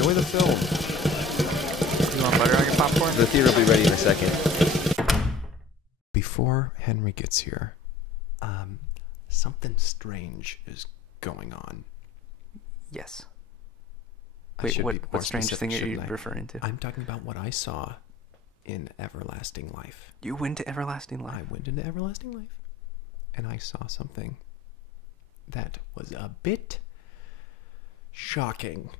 enjoy the film. You want butter on your popcorn? The theater will be ready in a second. Before Henry gets here, something strange is going on. Yes. I Wait, should be more what strange specific, thing are you shouldn't I? referring to? I'm talking about what I saw in Everlasting Life. You went to Everlasting I Life. went into Everlasting Life, and I saw something that was a bit shocking.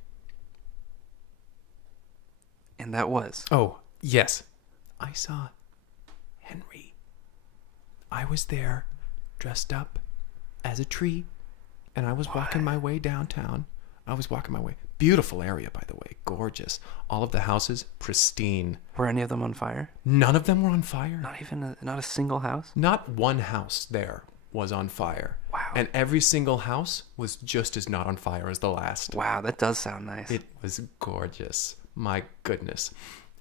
And that was. Oh, yes. I saw Henry. I was there, dressed up as a tree, and I was walking my way downtown. Beautiful area, by the way. Gorgeous. All of the houses, pristine. Were any of them on fire? None of them were on fire. Not a single house? Not one house there was on fire. Wow. And every single house was just as not on fire as the last. Wow, that does sound nice. It was gorgeous. My goodness.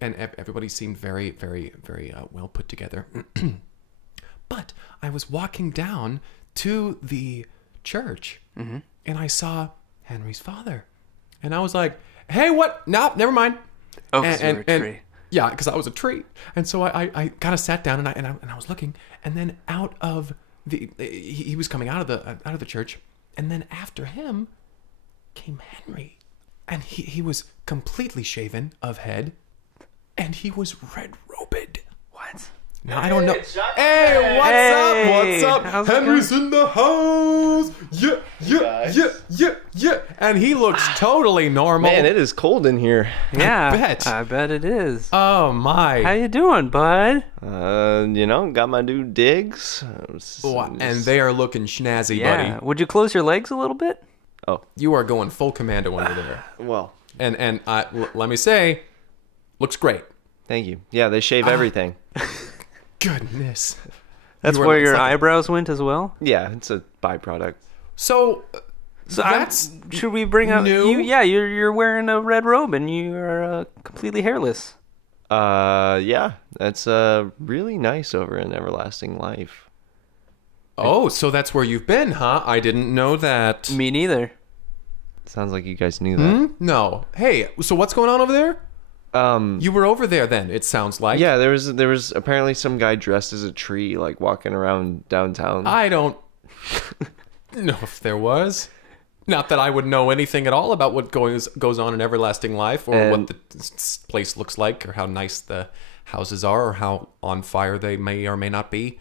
And everybody seemed very, very, very well put together. But I was walking down to the church, and I saw Henry's father. And I was like, hey, what? No, never mind. Oh, because you were a tree. Yeah, because I was a tree. And so I kind of sat down, and I was looking. And then out of he was coming out of the church. And then after him came Henry. And he was completely shaven of head. And he was red-robed. What? Now, I don't know. Hey, what's up? How's it Henry's in the house. Yeah. And he looks totally normal. Man, it is cold in here. Yeah, I bet it is. Oh, my. How you doing, bud? Got my new digs. And they are looking snazzy, buddy. Would you close your legs a little bit? Oh, You are going full commando under there. well, And let me say, looks great. thank you. Yeah, they shave everything. Goodness. That's You were- where it's your like- eyebrows went as well? Yeah, it's a byproduct. So that's should we bring up new? you? Yeah, you're wearing a red robe and you are completely hairless. Yeah, that's really nice over in Everlasting Life. Oh, so that's where you've been, huh? I didn't know that. Me neither. Sounds like you guys knew that. No. Hey, so what's going on over there? You were over there then, it sounds like. Yeah, there was apparently some guy dressed as a tree, like walking around downtown. I don't know if there was. Not that I would know anything at all about what goes on in Everlasting Life, or what the place looks like, or how nice the houses are, or how on fire they may or may not be.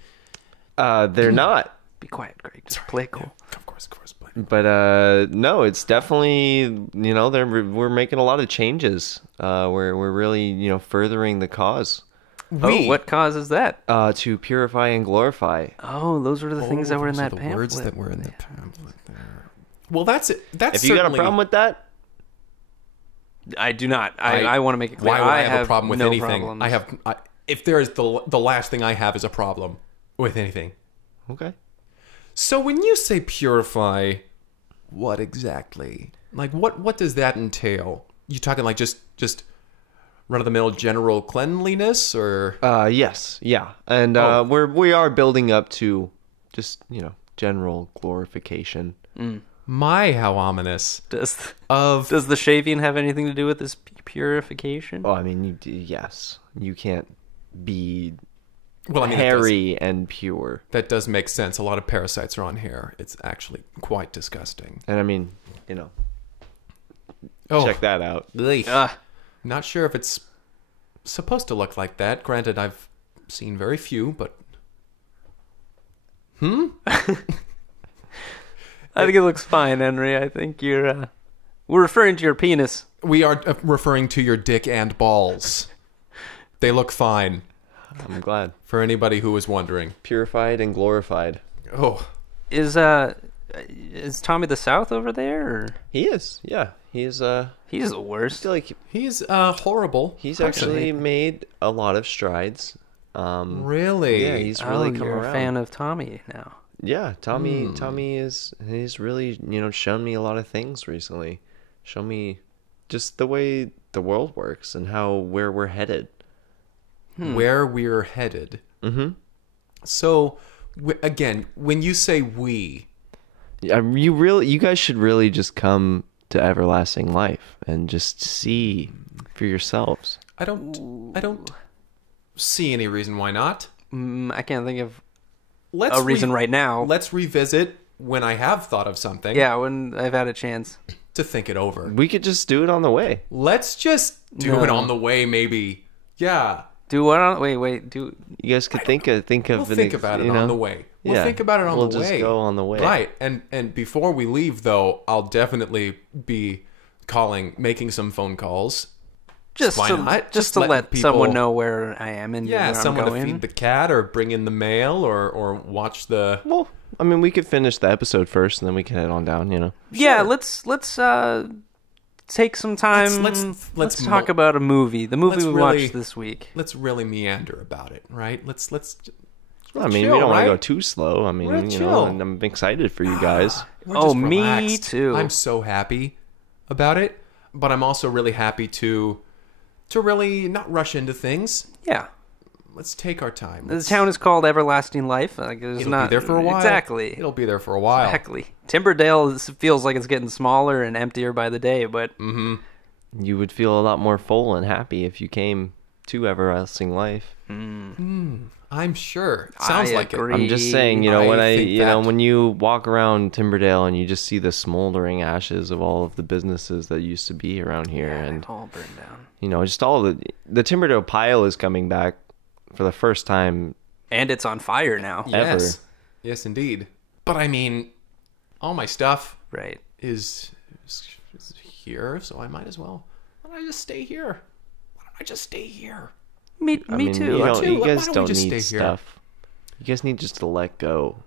They're not. Be quiet, Greg. Just play cool. Of course. But no, it's definitely we're making a lot of changes. We're really Oh, furthering the cause. What cause is that? To purify and glorify. Oh, those were the things that were in those are that the pamphlet. words that were in the pamphlet there. Well, that's it. That's If you got a certainly- problem with that, I do not. I want to make it clear. Why would I have a problem with no anything? problems. If there is the last thing I have is a problem with anything. okay. So when you say purify, what exactly? Like what does that entail? You talking like just run of the mill general cleanliness, or Yes, yeah, and we are building up to just general glorification. my how ominous Does of the shaving have anything to do with this purification? Oh, I mean, yes, you can't be well, I mean hairy and pure. that does make sense. A lot of parasites are on hair. It's actually quite disgusting. And I mean, Oh, check that out. ugh. Not sure if it's supposed to look like that. Granted, I've seen very few, but I think it looks fine, Henry. I think we're referring to your penis. we are referring to your dick and balls. They look fine, I'm glad. for anybody who was wondering. Purified and glorified. Oh, Is Tommy the South over there? Or? He is. Yeah, he's He's the worst. feel like he's horrible. he's person. actually made a lot of strides. Really? Yeah, he's really come you're around. a fan of Tommy now. Yeah, Tommy he's really, shown me a lot of things recently. Shown me just the way the world works and where we're headed. Where we're headed. Mm-hmm. So, again, when you say we, You guys should really just come to everlasting life and just see for yourselves. I don't see any reason why not. I can't think of Let's a reason right now. Let's revisit when I have thought of something. Yeah, when I've had a chance to think it over. We could just do it on the way. Let's just do it on the way, maybe. Yeah. Do what on? Wait. Do you guys could think of We'll think about it on the way. We'll think about it on the way. We'll just go on the way. Right. And before we leave, though, I'll definitely be making some phone calls. just Why to, not? just to let someone know where I am and where someone I'm going. to feed the cat or bring in the mail or watch the. Well, I mean, we could finish the episode first, and then we can head on down. Yeah, Sure. let's take some time. Let's talk about a movie. The movie we watched this week. Let's really meander about it, right? Let's. I mean, chill, we don't want right? to go too slow. I mean, We're chill. and I'm excited for you guys. We're Oh, just me relaxed. too. I'm so happy about it, but I'm also really happy to really not rush into things. Yeah. Let's take our time. The town is called Everlasting Life. Like, It'll be be there for a while. Exactly. It'll be there for a while. Exactly. Timberdale feels like it's getting smaller and emptier by the day, but You would feel a lot more full and happy if you came to everlasting life. I'm sure. Sounds I like agree. I'm just saying, I think that- when you walk around Timberdale and you just see the smoldering ashes of all of the businesses that used to be around here, and all burned down. just all the Timberdale pile is coming back for the first time. And it's on fire now. ever. Yes, indeed. But I mean, all my stuff Right. is here, so I might as well. Why don't I just stay here? Me I mean, too. You Why don't guys we don't just need stay here? stuff. You guys need just to let go.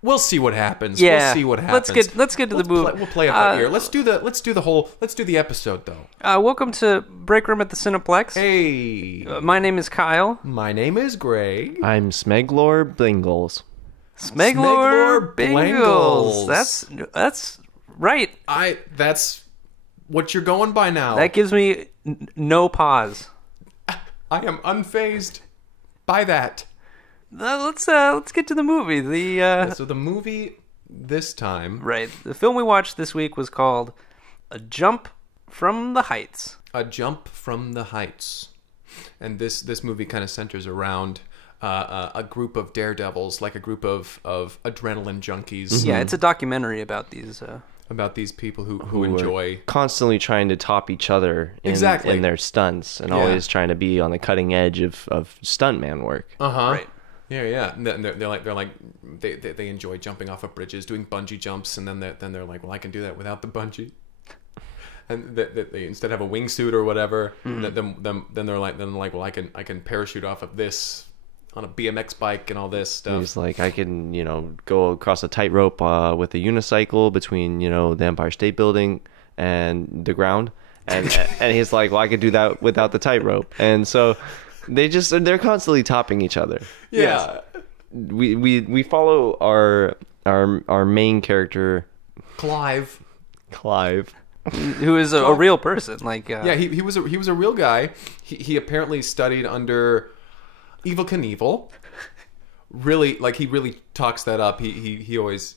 We'll see what happens. Yeah. We'll see what happens. Let's get to the movie. We'll play it by ear. Let's do the episode though. Welcome to Break Room at the Cineplex. Hey, My name is Kyle. my name is Greg. I'm Smeglor Blingles. Smeglor Smeglor Bingles. Blangles. That's right. That's what you're going by now. That gives me no pause. I am unfazed by that. Let's get to the movie. So the movie this time, Right. The film we watched this week was called A Jump from the Heights. A Jump from the Heights, and this movie kind of centers around a group of daredevils, like a group of adrenaline junkies. Yeah, it's a documentary about these. About these people who enjoy Constantly trying to top each other Exactly. in their stunts and Yeah. always trying to be on the cutting edge of stuntman work. right. Right. Yeah. And they enjoy jumping off of bridges, doing bungee jumps, and then they're like, well, I can do that without the bungee. And they instead have a wingsuit or whatever. Then they're like, well, I can parachute off of this on a BMX bike and all this stuff. He's like, I can, go across a tightrope with a unicycle between, the Empire State Building and the ground. And he's like, well, I could do that without the tightrope. And so they're constantly topping each other. Yeah. We follow our main character, Clive. Who is a real person? Like, Yeah, he was a real guy. He apparently studied under Evel Knievel. Really, like he really talks that up. He always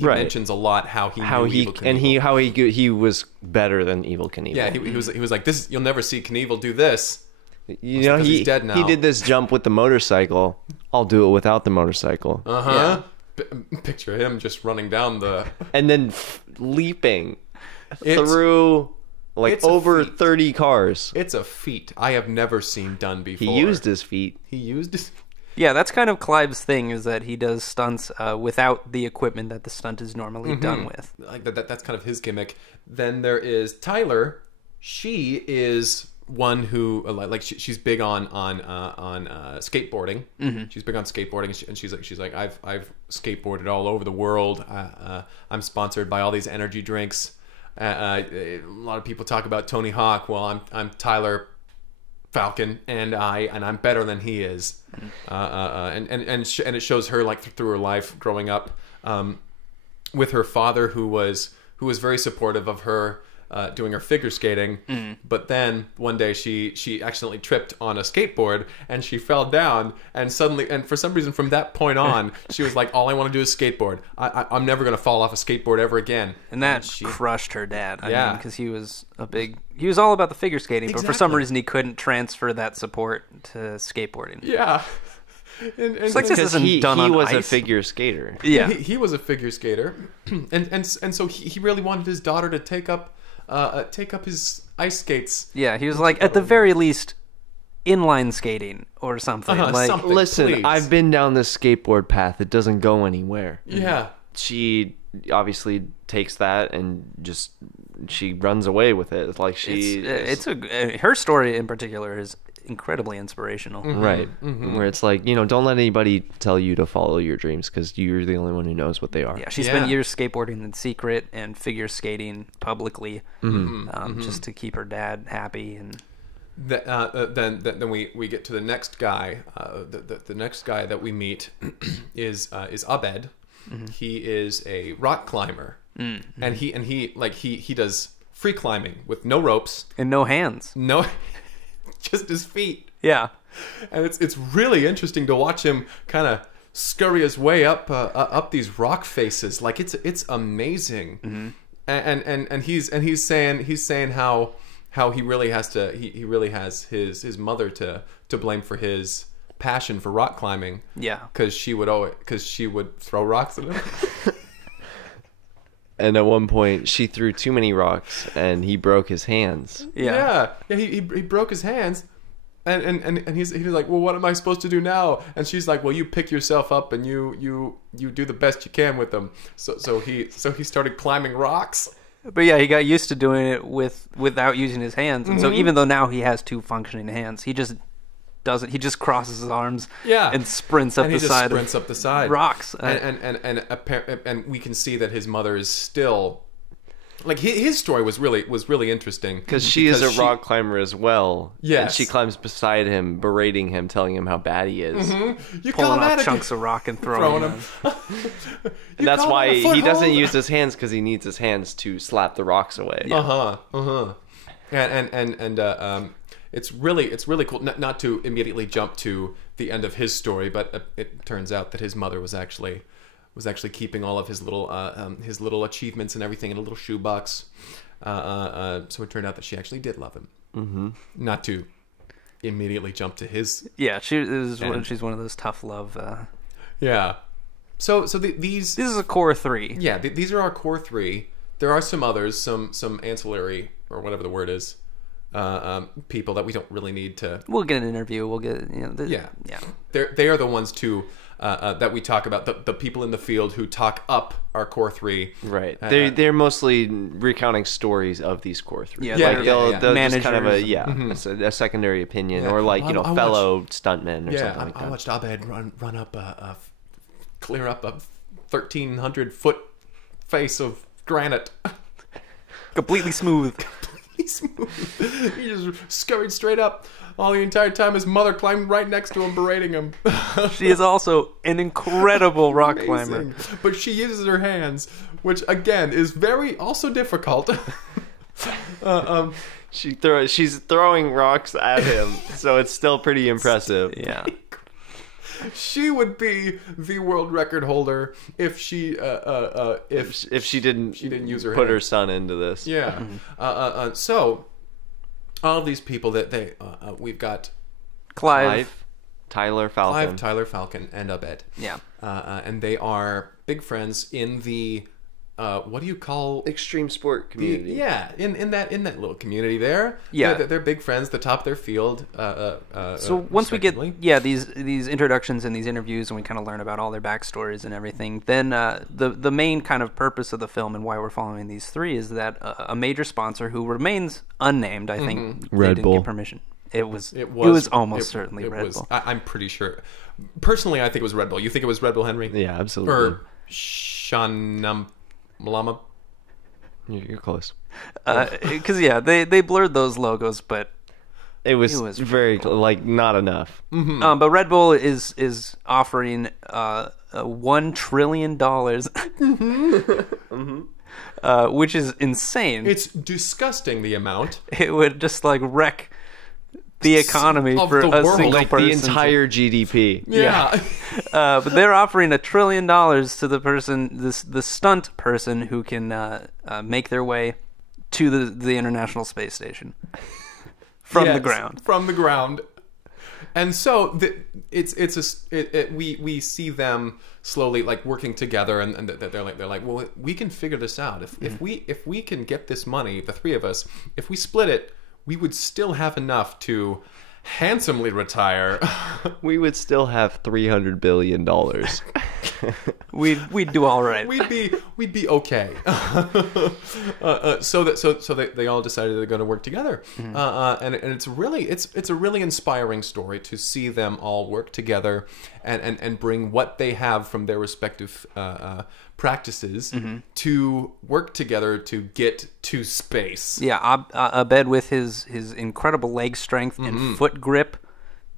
Right. mentions a lot how he knew Evel Knievel. he was better than Evel Knievel. Yeah, he was like, this. You'll never see Knievel do this. Because he's dead now. He did this jump with the motorcycle. I'll do it without the motorcycle. Uh-huh. Picture him just running down the. And then leaping It's- through it's a over feat. 30 cars. It's a feat I have never seen done before. He used his feet. He used his. yeah, that's kind of Clive's thing, is that he does stunts without the equipment that the stunt is normally done with. Like that's kind of his gimmick. Then there is Tyler. She is one who she's big on skateboarding. She's big on skateboarding, and she's like I've skateboarded all over the world. I'm sponsored by all these energy drinks. A lot of people talk about Tony Hawk. Well, I'm Tyler Falcon, and I'm better than he is. And it shows her like through her life growing up with her father, who was very supportive of her, doing her figure skating, but then one day she accidentally tripped on a skateboard and she fell down, and for some reason from that point on she was like, all I want to do is skateboard. I'm never going to fall off a skateboard ever again. And that crushed her dad. I Yeah. mean, because he was all about the figure skating, but for some Exactly. reason he couldn't transfer that support to skateboarding. Yeah. It's like this Because isn't done he on was a ice. figure skater. Yeah. He was a figure skater, and so he really wanted his daughter to take up his ice skates. Yeah, he was like, at the very least, inline skating or something. Like, something. Listen, Please. I've been down this skateboard path. It doesn't go anywhere. Yeah. She obviously takes that and just she runs away with it. It's like her story in particular is incredibly inspirational. right. Where it's like, don't let anybody tell you to follow your dreams because you're the only one who knows what they are. Yeah, she spent years skateboarding in secret and figure skating publicly, just to keep her dad happy. And Then we get to the next guy. The next guy that we meet is Abed. He is a rock climber, and he does free climbing with no ropes, and no hands. no, just his feet. Yeah. And it's really interesting to watch him kind of scurry his way up these rock faces. Like it's amazing. And he's saying how he really has to he really has his mother to blame for his passion for rock climbing. Yeah. Because she would throw rocks at him. And at one point, she threw too many rocks and he broke his hands. Yeah. He broke his hands. And he's like, well, what am I supposed to do now? And she's like, well, you pick yourself up and you do the best you can with them. So he started climbing rocks. But yeah, he got used to doing it without using his hands. And so even though now he has two functioning hands, he just doesn't. He just crosses his arms and sprints up and the he side just sprints up the side rocks. And we can see that his mother is still like his story was really interesting Because she is a rock climber as well. Yes. And she climbs beside him, berating him, telling him how bad he is. You pulling call that off chunks of rock and throwing them. And that's call why that a he doesn't foothold? use his hands, because he needs his hands to slap the rocks away. And it's really cool. Not to immediately jump to the end of his story, but it turns out that his mother was actually keeping all of his little achievements and everything in a little shoebox. So it turned out that she actually did love him. Not to immediately jump to his. Yeah, she's one of those tough love. Yeah. So these. This is a core three. Yeah, these are our core three. There are some others, some ancillary or whatever the word is, people that we don't really need to. We'll get an interview. We'll get Yeah. yeah. They are the ones too that we talk about. The people in the field who talk up our core three. Right. They're mostly recounting stories of these core three. Yeah, Like they'll just kind of managers. a secondary opinion, Yeah. or like I fellow stuntmen or Yeah, something like I that. watched Abed run up clear up a 1,300-foot face of granite. Completely smooth. He's smooth. He just scurried straight up. All the entire time, his mother climbed right next to him, berating him. She is also an incredible rock climber. Amazing. But she uses her hands, which again is very also difficult. She's throwing rocks at him, so it's still pretty impressive. Yeah. She would be the world record holder if she If she didn't use her put her hands. son into this. Yeah. So all of these people that we've got Clive. Tyler Falcon. Clive, Tyler Falcon, and Abed. Yeah. And they are big friends in the what do you call Extreme sport community. Yeah, in that little community there. Yeah. they're big friends, the top of their field. So once we get these introductions and these interviews, and we kind of learn about all their backstories and everything, then the main kind of purpose of the film and why we're following these three is that a major sponsor who remains unnamed, I think, they Red didn't Bull. get permission. It was almost certainly Red Bull. I'm pretty sure. Personally, I think it was Red Bull. You think it was Red Bull, Henry? Yeah, absolutely. Or Shanam Malama? You're close. Because they blurred those logos, but It was very not enough. but Red Bull is offering $1 trillion which is insane. It's disgusting, the amount. It would just like wreck the economy Of for the a world. single Like person. The entire GDP. Yeah. But they're offering $1 trillion to the person, the stunt person who can make their way to the International Space Station from the Yes, ground. From the ground. And so we see them slowly like working together, and they're like, well, we can figure this out. If we can get this money, the three of us, if we split it, we would still have enough to handsomely retire. We would still have $300 billion. We'd do all right. We'd be okay. So they all decided they're going to work together, and it's a really inspiring story to see them all work together and bring what they have from their respective practices to work together to get to space. Yeah, Abed with his incredible leg strength and foot grip,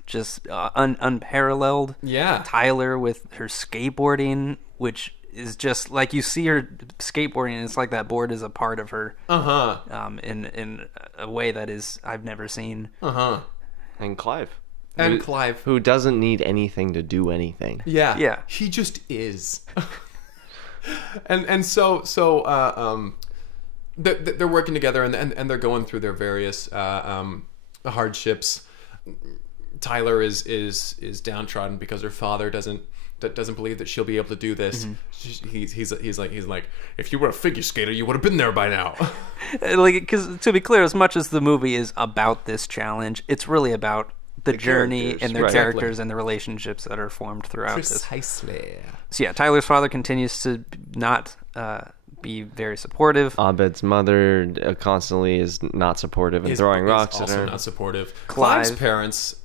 just unparalleled. Yeah. Tyler with her skateboarding, which is just like you see her skateboarding, and it's like that board is a part of her. In a way that is I've never seen. And Clive. Clive, Who doesn't need anything to do anything. Yeah. He just is. and so they're working together, and they're going through their various hardships. Tyler is downtrodden because her father doesn't believe that she'll be able to do this. He's like, if you were a figure skater, you would have been there by now. Like, because to be clear, as much as the movie is about this challenge, it's really about the journey characters, and their right. characters and the relationships that are formed throughout this. Precisely. So yeah, Tyler's father continues to not be very supportive. Abed's mother constantly is not supportive and throwing rocks at also her. not supportive. Clive. Clive's parents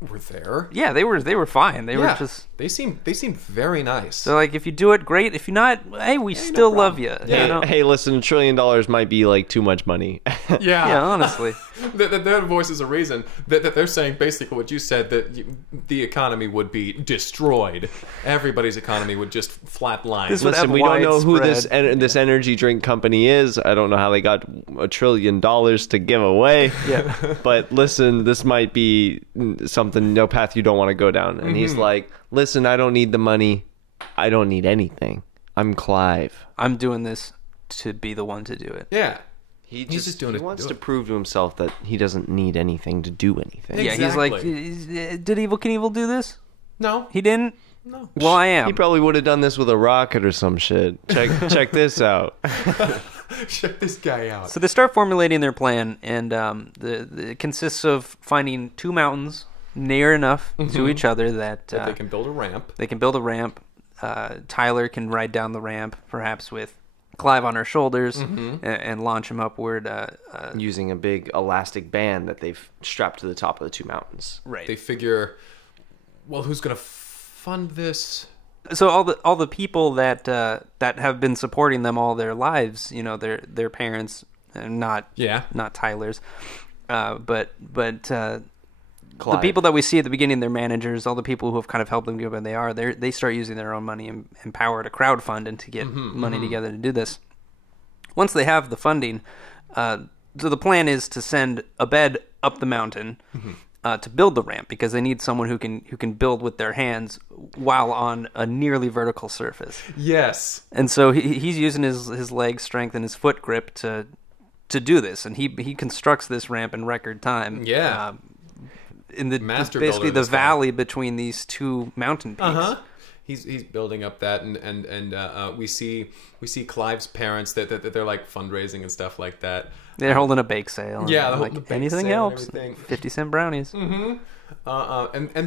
were there. Yeah, they were fine. They were just. They seemed very nice. They're like, if you do it, great. If you're not, hey, we still love you. Yeah. You know? Hey, listen, $1 trillion might be like too much money. Yeah, honestly. Their voice is a reason that they're saying basically what you said, that the economy would be destroyed. Everybody's economy would just flatline. Listen, we don't know who this widespread- energy drink company is. I don't know how they got $1 trillion to give away. Yeah. But listen, this might be something, no path you don't want to go down. And he's like, listen, I don't need the money. I don't need anything. I'm Clive. I'm doing this to be the one to do it. Yeah. He's just doing it to wants do to it. prove to himself that he doesn't need anything to do anything. Yeah, he's like, can Evil do this? No. He didn't? No. Well, I am. He probably would have done this with a rocket or some shit. Check this out. Check this guy out. So they start formulating their plan, and it consists of finding two mountains near enough to each other that they can build a ramp. They can build a ramp. Tyler can ride down the ramp, perhaps with Clive on her shoulders, and launch him upward. Using a big elastic band that they've strapped to the top of the two mountains. Right. They figure, well, who's going to fund this? So all the people that have been supporting them all their lives, you know, their parents, and not Tyler's, but the people that we see at the beginning, their managers, all the people who have kind of helped them get where they are, they start using their own money and power to crowdfund and to get money together to do this. Once they have the funding, so the plan is to send Abed up the mountain to build the ramp, because they need someone who can build with their hands while on a nearly vertical surface. Yes. And so he's using his leg strength and his foot grip to do this, and he constructs this ramp in record time. Yeah. In the Master basically builder, the valley between these two mountain peaks. He's building up that, and we see Clive's parents that they're like fundraising and stuff like that. They're holding a bake sale. Yeah, they're they're like, holding a bake anything sale and helps. everything. 50-cent brownies. And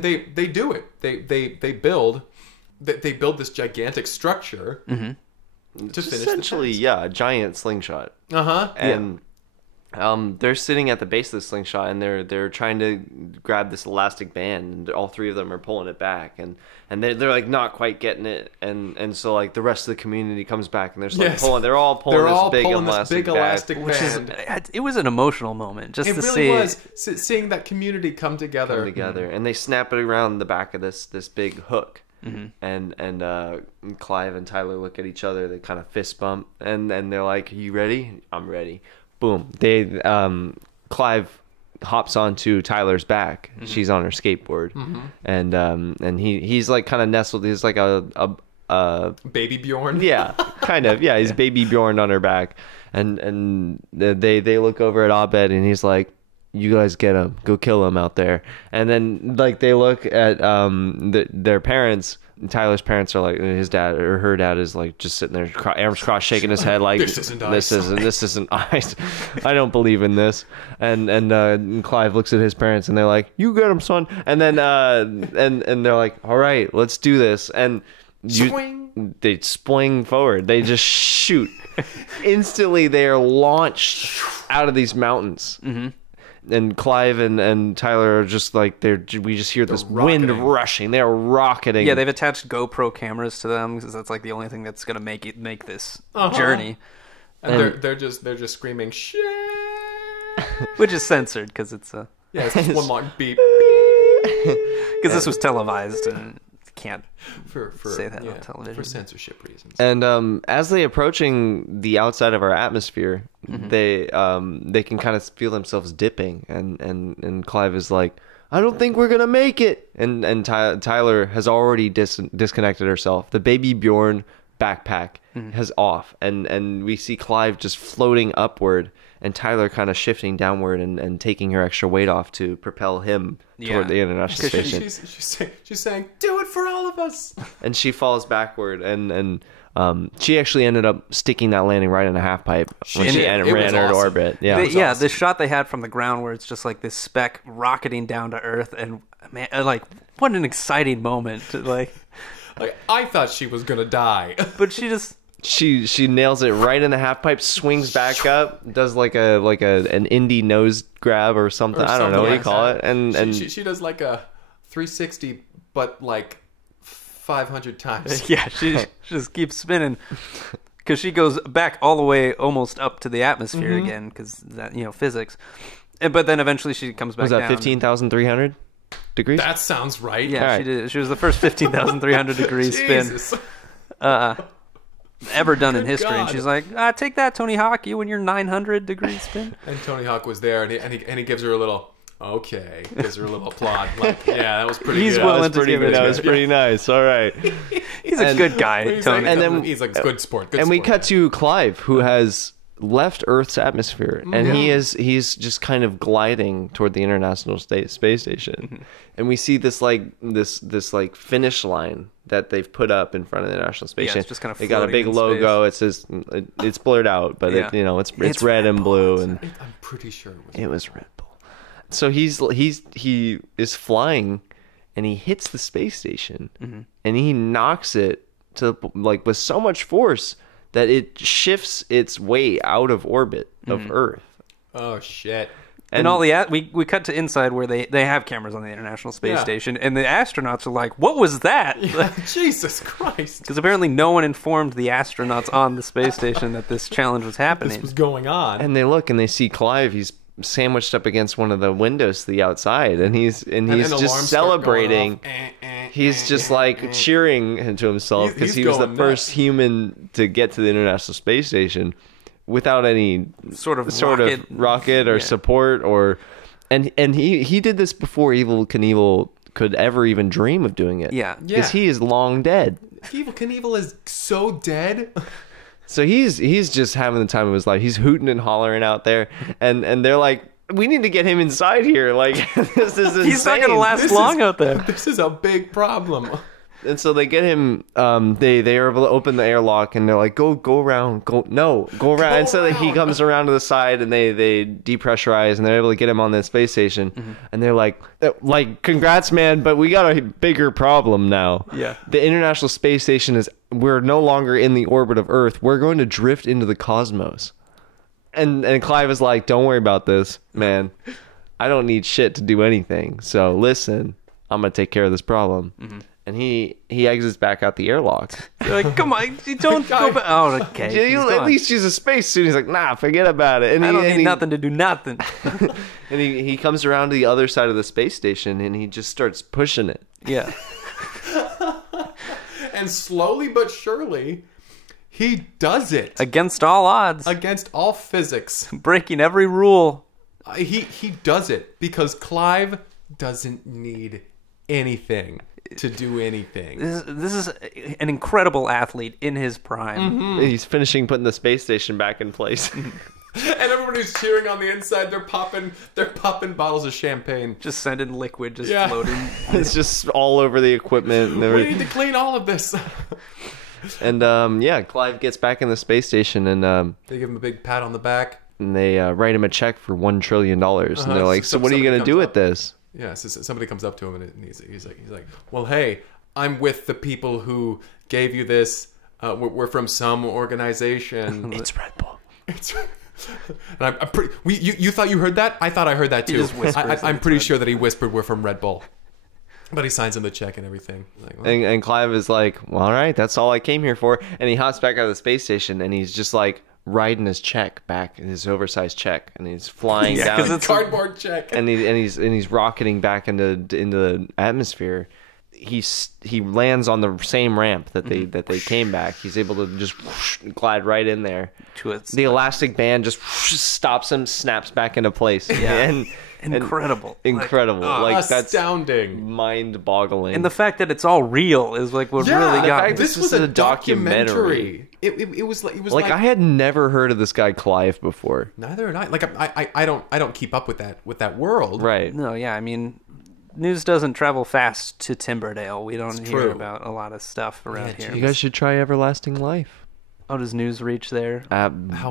they do it. They build this gigantic structure to finish Essentially, a giant slingshot. And they're sitting at the base of the slingshot, and they're trying to grab this elastic band, and all three of them are pulling it back, and they're like not quite getting it, and so like the rest of the community comes back, and they're like pulling. They're all pulling this big elastic band. which is It was an emotional moment just it to really see. was seeing that community come together. And they snap it around the back of this big hook. and Clive and Tyler look at each other. They kind of fist bump, and they're like, "You ready?" "I'm ready." Boom. Clive hops onto Tyler's back. She's on her skateboard, and he's like kind of nestled. He's like a Baby Bjorn. Yeah, kind of. Yeah, he's Baby Bjorn on her back, and they look over at Abed, and he's like, "You guys get him, go kill him out there." And then like they look at their parents. Tyler's parents are like, his dad or her dad is like just sitting there, arms crossed, shaking his head like, this isn't ice. I don't believe in this. And Clive looks at his parents and they're like, "You get him, son." And then and they're like, "All right, let's do this." And they spring forward. They just shoot. Instantly, they are launched out of these mountains. And Clive and Tyler are just like we just hear this wind rushing. They're rocketing. Yeah, they've attached GoPro cameras to them because that's like the only thing that's gonna make this journey. And they're just screaming shit, which is censored because it's it's just one long beep. Because this was televised and can't for say that on television for censorship reasons. And as they approaching the outside of our atmosphere, they can kind of feel themselves dipping, and Clive is like, "I don't think we're gonna make it." And Tyler has already disconnected herself. The Baby Bjorn backpack has off, and we see Clive just floating upward, and Tyler kind of shifting downward and taking her extra weight off to propel him toward the International Station. She's saying, "Do it for all of us." And she falls backward, and she actually ended up sticking that landing right in a half pipe when she ran her orbit. Yeah, the shot they had from the ground where it's just like this speck rocketing down to Earth, and man, like what an exciting moment! Like I thought she was gonna die, but she just. She nails it right in the half pipe, swings back up, does like an indie nose grab or something. I don't know what you call it. And she does like a 360, but like 500 times. Yeah, she just keeps spinning because she goes back all the way almost up to the atmosphere again because that physics. But then eventually she comes back. Was that down. 15,300 degrees? That sounds right. Yeah, right. She did. She was the first 15,300 degree spin. Ever done in history. And she's like, "Take that, Tony Hawk, you and your 900 degree spin." And Tony Hawk was there, and he gives her a little, okay, gives her a little applaud. Like, yeah, that was pretty good. He's willing to give it. That was pretty nice. All right. He's a good guy, Tony. And then he's a good sport. We cut to Clive, who has left Earth's atmosphere, and he's just kind of gliding toward the International Space Station. And we see this finish line that they've put up in front of the International Space Station. It's just kind of they got a big logo. It says it's blurred out, but it's red and blue, and I'm pretty sure it was Red Bull. So he is flying, and he hits the space station, and he knocks it to with so much force that it shifts its way out of orbit of Earth. Oh shit. And all we cut to inside where they have cameras on the International Space Station, and the astronauts are like, "What was that?" Yeah, Jesus Christ! Because apparently no one informed the astronauts on the space station that this challenge was happening. This was going on. And they look and they see Clive. He's sandwiched up against one of the windows to the outside, and he's just celebrating. He's just like cheering to himself because he was the first human to get to the International Space Station without any sort of rocket or support and he did this before Evel Knievel could ever even dream of doing it. Yeah. Because he is long dead. Evel Knievel is so dead. So he's just having the time of his life. He's hooting and hollering out there, and they're like, "We need to get him inside here. Like, this is insane. He's not gonna last long out there. This is a big problem." And so they get him. They are able to open the airlock, and they're like, "Go around, go around." And so he comes around to the side, and they depressurize, and they're able to get him on the space station. And they're like, "Congrats, man! But we got a bigger problem now. Yeah, the International Space Station we're no longer in the orbit of Earth. We're going to drift into the cosmos." And Clive is like, "Don't worry about this, man. I don't need shit to do anything. So listen, I'm gonna take care of this problem." And he exits back out the airlock. They're like, "Come on, you don't go back." Oh, okay. You at least use a spacesuit. He's like, "Nah, forget about it." And I don't need nothing to do nothing. And he comes around to the other side of the space station, and he just starts pushing it. Yeah. And slowly but surely, he does it. Against all odds. Against all physics. Breaking every rule. He does it because Clive doesn't need anything to do anything. This is an incredible athlete in his prime. Mm-hmm. He's finishing putting the space station back in place. And everybody's cheering on the inside. They're popping bottles of champagne. Just sending liquid, floating. It's just all over the equipment. And We need to clean all of this. And Clive gets back in the space station, and They give him a big pat on the back. and they write him a check for $1 trillion. And they're like, so what are you going to do with this? Yeah, so somebody comes up to him and he's like, well, hey, I'm with the people who gave you this. We're from some organization. It's Red Bull. It's. And I'm pretty. You thought you heard that? I thought I heard that too. He just whispers I'm pretty sure that he whispered we're from Red Bull. But he signs him the check and everything. Like, well, And Clive is like, well, all right, that's all I came here for. And he hops back out of the space station, and he's just like riding his check back, his oversized check, and he's flying Yeah, down. 'cause it's cardboard check. and he's rocketing back into the atmosphere. He lands on the same ramp that they came back. He's able to just whoosh, glide right in there. The elastic band just whoosh, stops him, snaps back into place. Yeah. Incredible. Like that's astounding. mind-boggling. And the fact that it's all real is like what really got me. fact This This was is a a documentary. It was like I had never heard of this guy Clive before. neither had I. Like I don't keep up with that world. Right. No, yeah, I mean, news doesn't travel fast to Timberdale. We don't It's hear true. about a lot of stuff around Yeah, here. You guys should try Everlasting Life. Oh, does news reach there?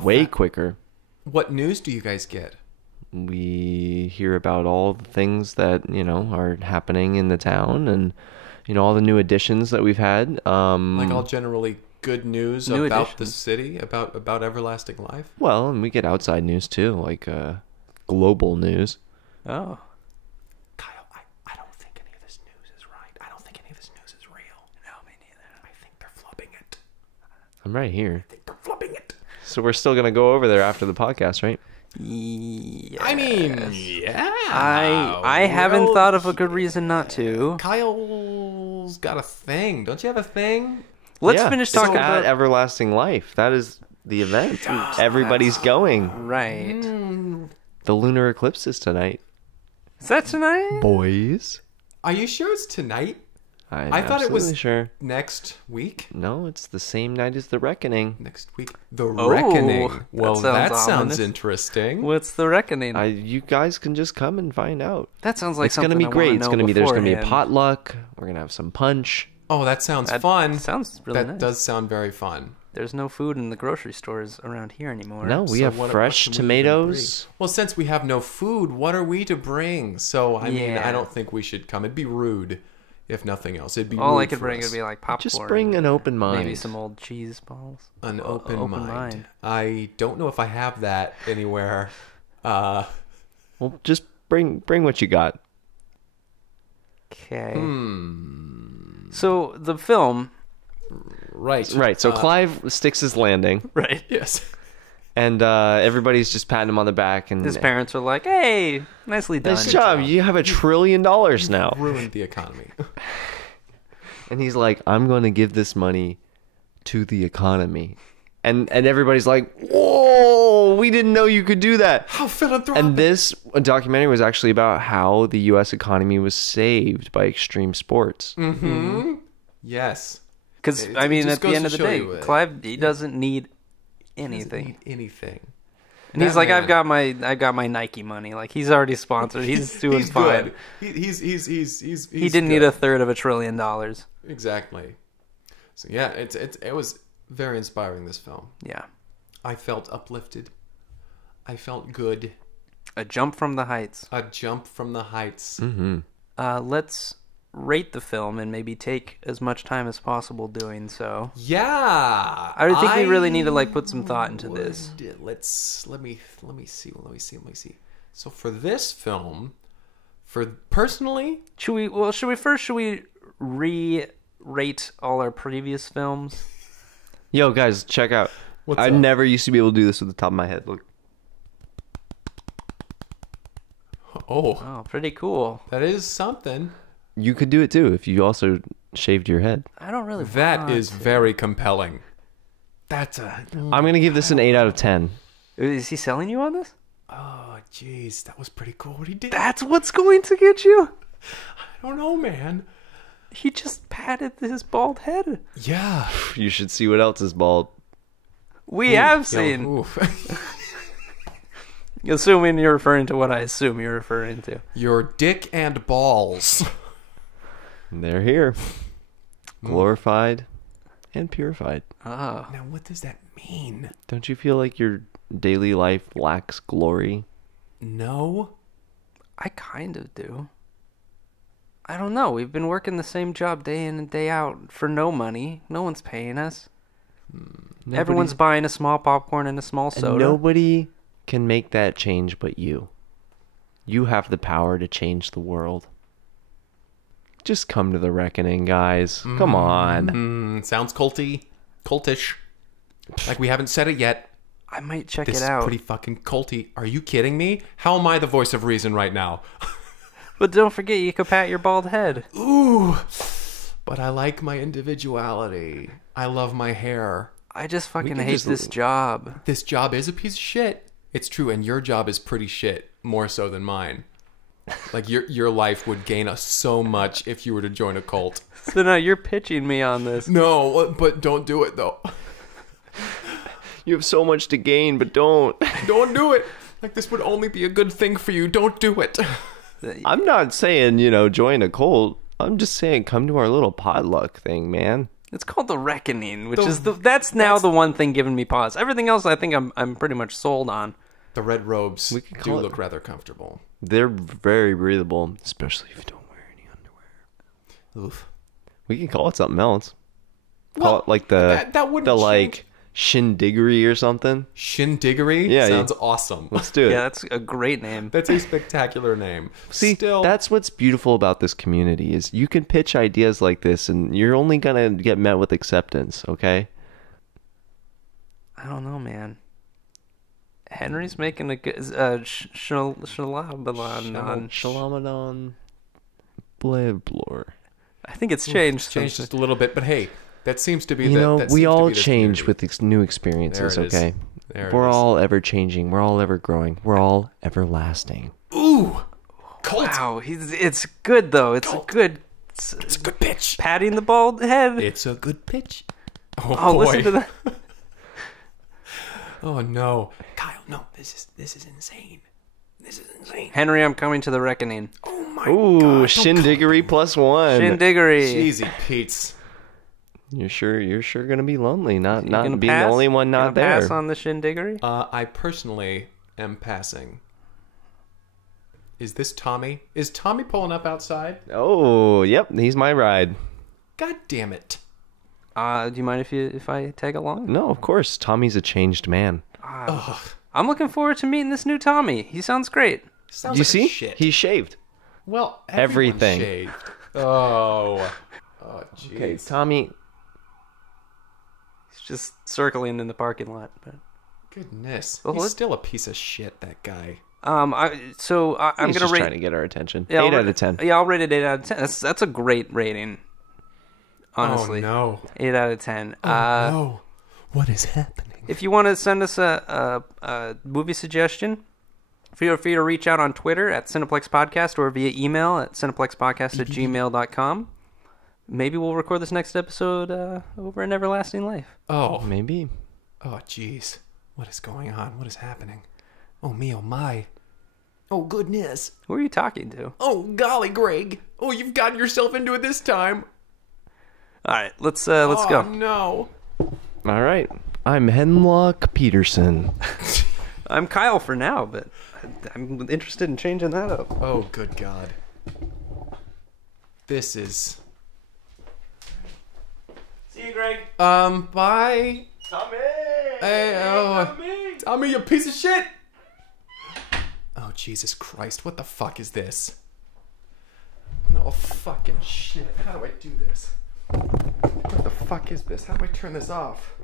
Way fast? quicker. What news do you guys get? We hear about all the things that are happening in the town, and all the new additions that we've had. Like all generally good news New about the additions. city, about everlasting life. Well, and we get outside news too, like global news. Oh. Kyle, I don't think any of this news is right. I don't think any of this news is real. No, me neither. I think they're flubbing it. I'm right here. I think they're flubbing it. So we're still gonna go over there after the podcast, right? Yeah. I mean, yeah. I haven't Well, thought of a good reason not to. Kyle's got a thing. Don't you have a thing? Let's Yeah, finish it's talking at about Everlasting Life. That is the event. Everybody's going. right. The lunar eclipse is tonight, Is that tonight? boys. Are you sure it's tonight? I'm I thought it was absolutely sure. next week. No, it's the same night as the Reckoning. Next week. The Oh, Reckoning. that Well, sounds that sounds ominous. interesting. What's the reckoning? You guys can just come and find out. That sounds like It's gonna something be I great. wanna It's know gonna be there's gonna be a beforehand. potluck. We're gonna have some punch. Oh, that sounds That fun. Sounds really That nice. does sound very fun. There's no food in the grocery stores around here anymore. No, we So have what fresh can we even tomatoes. bring? Well, since we have no food, what are we to bring? So, I mean, Yeah. I don't think we should come. It'd be rude, if nothing else. It'd be All rude I could for bring us. would be like popcorn. Just bring an open mind. Maybe some old cheese balls. An open, open mind. mind. I don't know if I have that anywhere. Well, just bring what you got. Okay. Hmm. So the film. Right. Right. So Clive sticks his landing, Right. Yes. and everybody's just patting him on the back. And His parents are like, "Hey, nicely done." nice job. You have $1 trillion now. Ruined the economy. And he's like, I'm going to give this money to the economy. And everybody's like, whoa, we didn't know you could do that. How philanthropic. And this documentary was actually about how the U.S. economy was saved by extreme sports. Mm-hmm. Yes. Because It- I it mean, just at the goes end to of the show day, you, Clive he doesn't need Doesn't anything. need anything. And he's That like, man- I got my Nike money. Like he's already sponsored. He's doing He's fine. good. He's He didn't need good. a third of $1 trillion. Exactly. So yeah, it was very inspiring, this film. Yeah, I felt uplifted. I felt good. a jump from the heights. A jump from the heights. Mm-hmm. Let's rate the film and maybe take as much time as possible doing so. Yeah. I think we really need to like put some thought into this. Let me see. So for this film, personally, Should we re-rate all our previous films? Yo, guys, check out. What's I up? never used to be able to do this with the top of my head. Look. oh, Oh, pretty cool. that is something. You could do it too if you also shaved your head. I don't really. That want is to. very compelling. That's a... I'm going to give this an 8 out of 10. Is he selling you on this? Oh, jeez. That was pretty cool what he did. That's what's going to get you. I don't know, man. He just patted his bald head. Yeah. You should see what else is bald. We have seen. Oof. Assuming you're referring to what I assume you're referring to. Your dick and balls. They're here. Glorified and purified. Oh. Now, what does that mean? Don't you feel like your daily life lacks glory? No. I kind of do. I don't know. We've been working the same job day in and day out for no money. No one's paying us. Everyone's buying a small popcorn and a small soda. And nobody can make that change but you. You have the power to change the world. Just come to the reckoning, guys. Come on. Sounds cultish. Like we haven't said it yet. I might check This it is out. pretty fucking culty. Are you kidding me? How am I the voice of reason right now? But don't forget, you can pat your bald head. Ooh. But I like my individuality. I love my hair. I just fucking can hate just- this job. This job is a piece of shit. It's true, and your job is pretty shit, more so than mine. Like your life would gain us so much if you were to join a cult. So now you're pitching me on this. No, but don't do it though. You have so much to gain, but don't. Don't do it. Like this would only be a good thing for you. Don't do it. I'm not saying, join a cult. I'm just saying come to our little potluck thing, man. It's called The Reckoning, which is that's the one thing giving me pause. Everything else I think I'm pretty much sold on. The red robes We could do call it- look rather comfortable. They're very breathable, especially if you don't wear any underwear. Oof. We can call it something else. Well, Call it like the that wouldn't the change. like shindiggery or something. Shindiggery? Yeah, Sounds awesome. Let's do it. Yeah, that's a great name. That's a spectacular name. See, Still, that's what's beautiful about this community is you can pitch ideas like this and you're only gonna get met with acceptance, okay? I don't know, man. Henry's making a good shalamadon. Shalamadon Bleblor. I think it's changed. changed just a little bit, but hey, that seems to be You the. know, that we seems to all be this change community. with these new experiences, There it is. okay? There it We're is. all ever changing. We're all ever growing. We're all everlasting. Ooh, cult. Wow, it's good though. It's a good. It's a good pitch. Patting the bald head. It's a good pitch. Oh, Oh, boy. listen to that. Oh no, Kyle, no, this is insane. This is insane. Henry, I'm coming to the reckoning. Oh my Ooh, god. don't shindiggery plus one. Shindiggery. Cheesy Pete's. You're sure gonna be lonely, not Gonna being pass? the only one not Gonna there. Pass on the shindiggery. I personally am passing. Is this Tommy? Is Tommy pulling up outside? Oh, yep, he's my ride. God damn it. Do you mind if I tag along? No, of course, Tommy's a changed man. I'm looking forward to meeting this new Tommy. He sounds great. Sounds You like see? shit. He's shaved. Well, Everything. everything. Shaved. Oh, jeez. Okay, Tommy. He's just circling in the parking lot. But Goodness, Well, he's let's- still a piece of shit. That guy. I'm He's gonna just rate. trying to get our attention. Yeah, 8 out of 10. Yeah, I'll rate it 8 out of 10. That's a great rating. Honestly, Oh no. 8 out of 10. Oh no. What is happening? If you want to send us a movie suggestion, feel free to reach out on Twitter at Cineplex Podcast or via email at cineplexpodcast@gmail.com. Maybe we'll record this next episode over an Everlasting Life. Oh. Maybe. Oh jeez. What is going on? What is happening? Oh me, oh my. Oh goodness. Who are you talking to? Oh golly, Greg. Oh, you've gotten yourself into it this time. All right, let's go. No. All right. I'm Henlock Peterson. I'm Kyle for now, but I'm interested in changing that up. Oh good God. This is. See you, Greg. Bye. Tommy. Hey, Tommy, you piece of shit. Oh Jesus Christ! What the fuck is this? No fucking shit! How do I do this? What the fuck is this? How do I turn this off?